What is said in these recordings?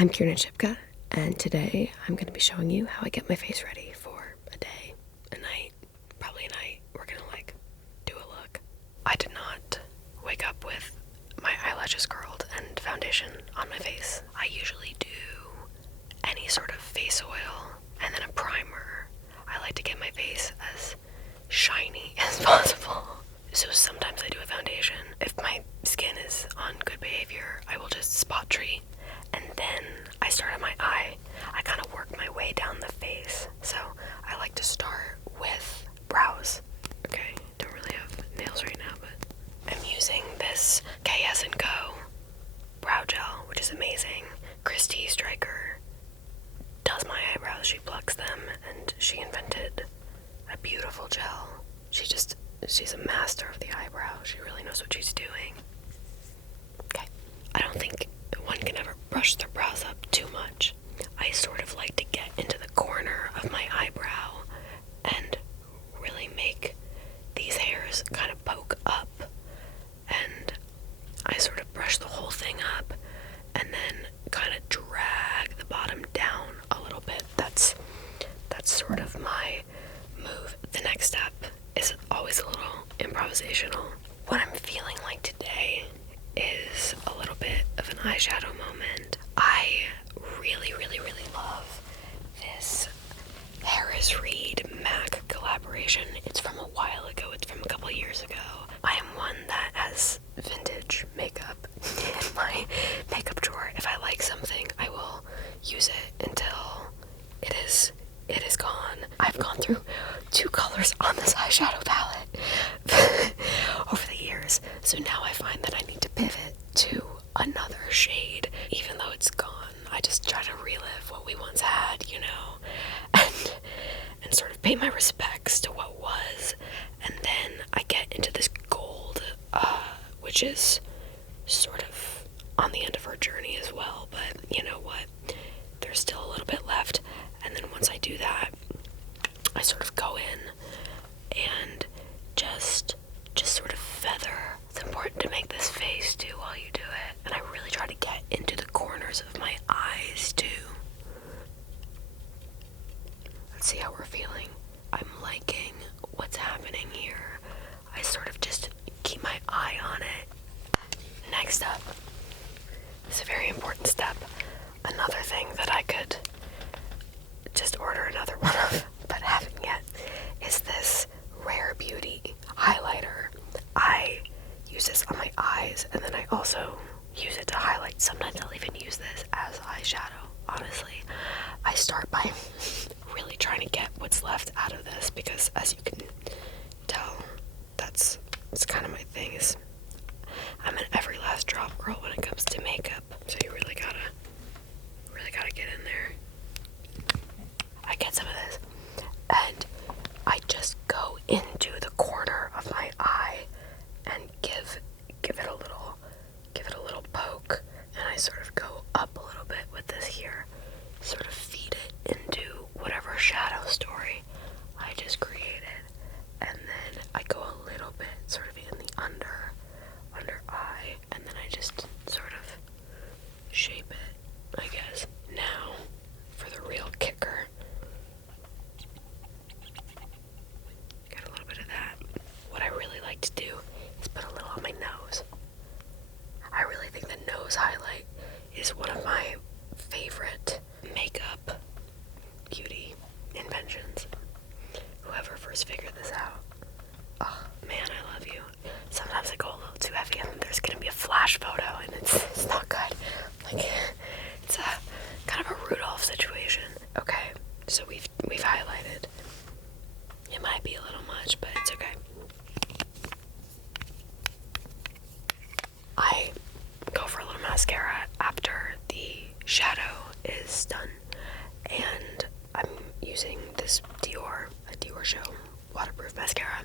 I'm Kiernan Shipka, and today I'm going to be showing you how I get my face ready for a day, a night, probably a night. We're going to do a look. I did not wake up with my eyelashes curled and foundation on my face. I usually do any sort of face oil and then a primer. I like to get my face as shiny as possible. So sometimes I do a foundation. If my skin is on good behavior, I will just spot treat. And then I start on my eye. I kind of work my way down the face. So I like to start with brows. Okay, don't really have nails right now, but I'm using this KS&Co brow gel, which is amazing. Christy Stryker does my eyebrows. She plucks them, and she invented a beautiful gel. She's a master of the eyebrow. She really knows what she's doing. Okay, I don't think one can ever brush their brows up too much. I sort of like to get into the corner of my eyebrow and really make these hairs kind of poke up, and I sort of brush the whole thing up and then kind of drag the bottom down a little bit. That's sort of my move. The next step is always a little improvisational. What I'm feeling like today is a little bit of an eyeshadow moment. I really, really, really love this Harris Reed MAC collaboration. It's from a while ago. It's from a couple years ago. I am one that has vintage makeup in my makeup drawer. If I like something, I will use it until it is gone. I've gone through 2 colors on this eyeshadow palette over the years, so now I find that I need to pivot to another shade. Even though it's gone, I just try to relive what we once had, and sort of pay my respects to what was. And then I get into this gold, which is sort of on the end of her journey as well, but you know what? There's still a little bit left. And then once I do that, I sort of go in and just sort of feather. It's important to make this face too while you do it. And I really try to get into the corners of my eyes too. Let's see how we're feeling. I'm liking what's happening here. I sort of just keep my eye on it. Next up is a very important step. Another thing that I could just order another one of, but haven't yet, is this Rare Beauty highlighter. I use this on my eyes, and then I also use it to highlight. Sometimes I'll even use this as eyeshadow, honestly. I start by really trying to get what's left out of this, because as you can tell, it's kind of my thing. Is I'm an every last drop girl when it comes to makeup, so you really gotta get in there. I get some of this, and I just go into the corner of my eye and give it a little poke, and I sort of go up a little bit with this here, sort of feed it into whatever shadow story I just created, and then I go a little bit sort of in the under eye, and then I just sort of shape it, I guess. Now, for the real kicker, got a little bit of that. What I really like to do is put a little on my nose. I really think the nose highlight is one of my favorite makeup beauty inventions. Whoever first figured this out, oh man, I love you. Sometimes I go a little too heavy and there's gonna be a flash photo and it's not good. It's a kind of a Rudolph situation. Okay, so we've highlighted. It might be a little much, but it's okay. I go for a little mascara after the shadow is done, and I'm using this a Dior Show waterproof mascara.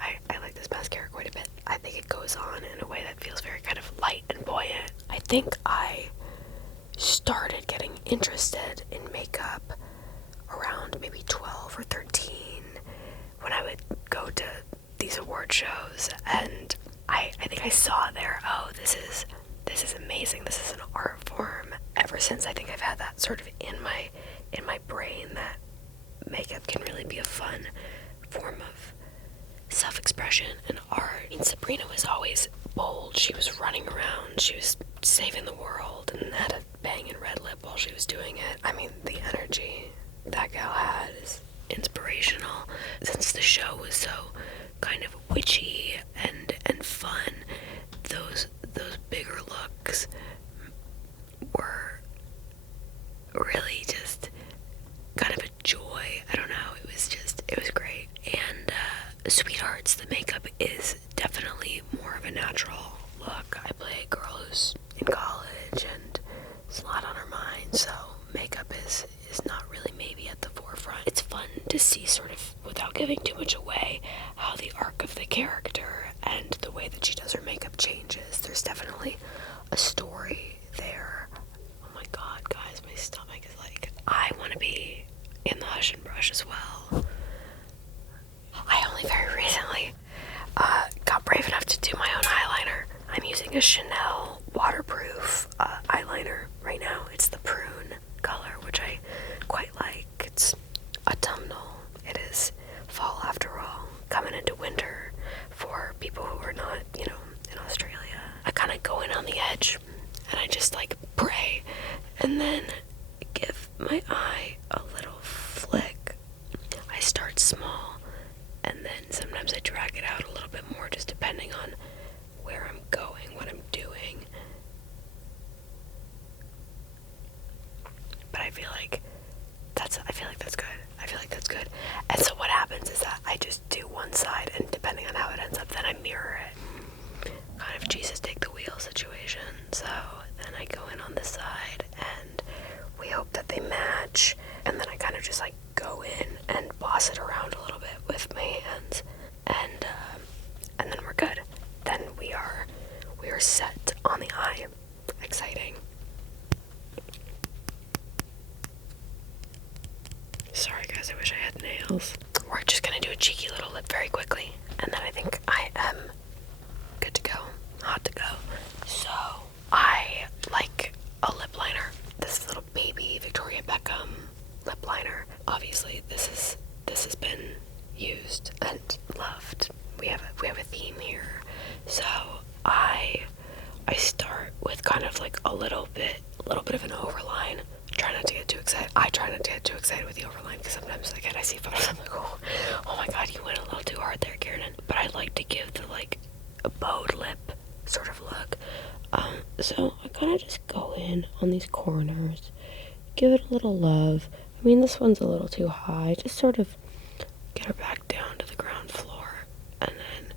I like this mascara quite a bit. I think it goes on in a way that feels very kind of light and buoyant. I think I started getting interested in makeup around maybe 12 or 13 when I would go to these award shows, and I think I saw there, oh, this is amazing. This is an art form. Ever since I think I've had that sort of in my brain that makeup can really be a fun form of self-expression and art. I mean, Sabrina was always bold. She was running around, she was saving the world, and had a banging red lip while she was doing it. I mean, the energy that gal had is inspirational. Since the show was so kind of witchy and fun, those bigger looks were really just kind of a joy. I don't know, it was great. And Sweethearts, the makeup is definitely more of a natural look. I play a girl who's in college and it's a lot on her mind, so makeup is not really maybe at the forefront. It's fun to see, sort of, without giving too much away, how the arc of the character and the way that she does her makeup changes. There's definitely a story there. Oh my god, guys, my stomach is like, I want to be in the Hush and Brush as well. I only very recently got brave enough to do my own eyeliner. I'm using a Chanel waterproof eyeliner right now. It's the prune color, which I quite like. It's autumnal. It is fall after all, coming into winter for people who are not, in Australia. I kind of go in on the edge and I just like pray and then give my eye a little flick. I start small and then sometimes I drag it out a little bit more, just depending on where I'm going, what I'm doing. But I feel like that's good. And so what happens is that I just do one side, and depending on how it ends up, then I mirror it. Kind of Jesus take the wheel situation. So then I go in on this side and we hope that they match, and then I kind of just like go in and boss it around a little bit with my hands, and then we're good. Then we are set on the eye. Exciting. Sorry guys, I wish I had nails. We're just gonna do a cheeky little lip very quickly, and then I think I am good to go. Hot to go. So I like a lip liner. This little baby Victoria Beckham lip liner. Obviously this has been used and loved. We have a theme here. So I start with kind of like a little bit of an overline. Try not to get too excited. I try not to get too excited with the overline, because sometimes, again, I see photos, I'm like, oh my god, you went a little too hard there, Kiernan. But I like to give the, like, a bowed lip sort of look. So I kind of just go in on these corners, give it a little love. I mean, this one's a little too high. Just sort of get her back down to the ground floor, and then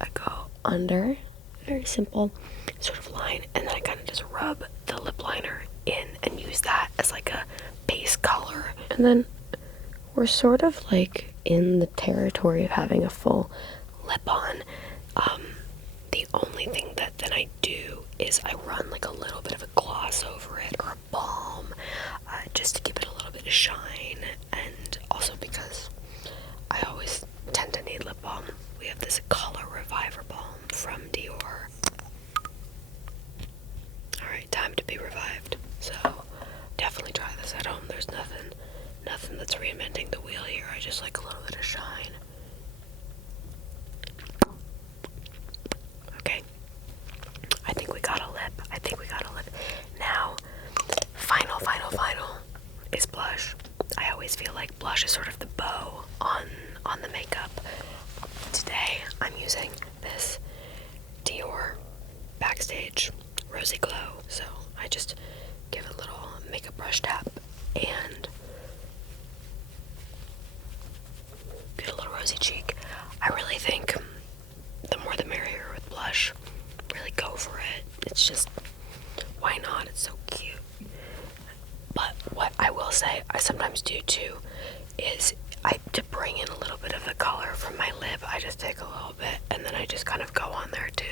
I go under, very simple sort of line, and then I kind of just rub the lip liner in and use that as like a base color. And then we're sort of like in the territory of having a full lip on. The only thing that then I do is I run like a little bit of a gloss over it, or a balm, just to give it a little bit of shine, and also because I always tend to need lip balm. We have this Color Reviver balm from Dior. Alright, time to be revived. So definitely try this at home. There's nothing that's reinventing the wheel here. I just like a little bit of shine. Okay. I think we got a lip. Now, final is blush. I always feel like blush is sort of the bow on the makeup. Today I'm using this Dior Backstage Rosy Glow. So I just give a little makeup brush tap and get a little rosy cheek. I really think the more the merrier with blush. Really go for it. It's just, why not? It's so cute. But what I will say I sometimes do too is to bring in a little bit of the color from my lip, I just take a little bit and then I just kind of go on there too.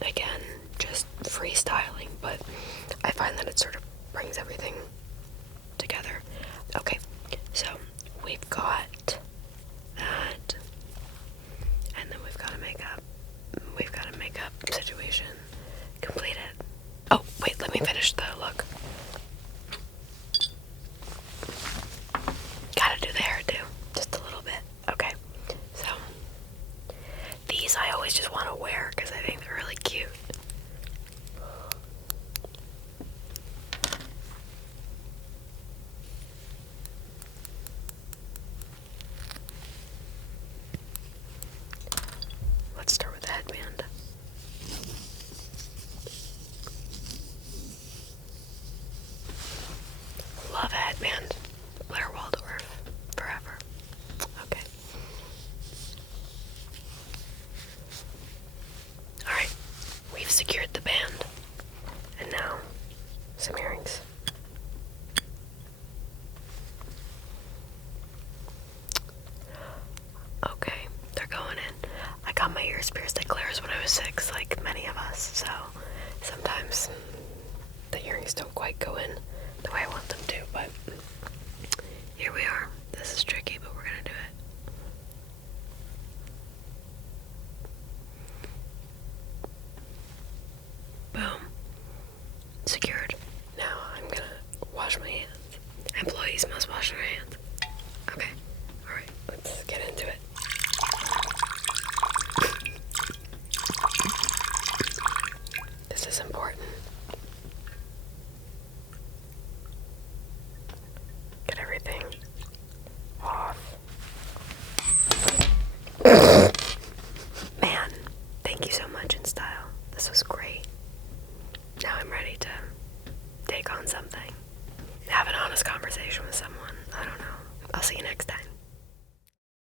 Again, just freestyling, but I find that it sort of brings everything together. Okay, so we've got that, and then we've got a makeup situation completed. Oh, wait, let me finish the look. Gotta do the hairdo, just a little bit. Okay, so these I always just want to wear because I think they're really cute. Let's start with the headband. Love a headband. Blair Waldorf. Forever. Okay. Alright. We've secured the band. And now, some earrings. Okay, they're going in. I got my ears pierced at Claire's when I was 6, like many of us, so sometimes the earrings don't quite go in the way I want them to, but here we are. This is tricky, but we're gonna do it. Boom. Secured. Now I'm gonna wash my hands. Employees must wash their hands.